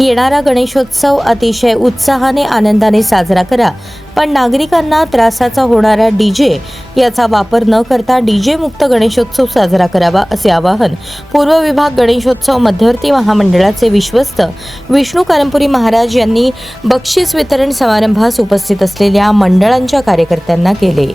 येणारा गणेशोत्सव अतिशय उत्साहाने आनंदाने साजरा करा. पण नागरिकांना त्रासाचा होणारा डीजे याचा वापर न करता डीजे मुक्त गणेशोत्सव साजरा करावा असे आवाहन पूर्व विभाग गणेशोत्सव मध्यवर्ती महामंडळाचे विश्वस्त विष्णू कारंपुरी महाराज यांनी बक्षीस वितरण समारंभास उपस्थित असलेल्या मंडळांच्या कार्यकर्त्यांना केले.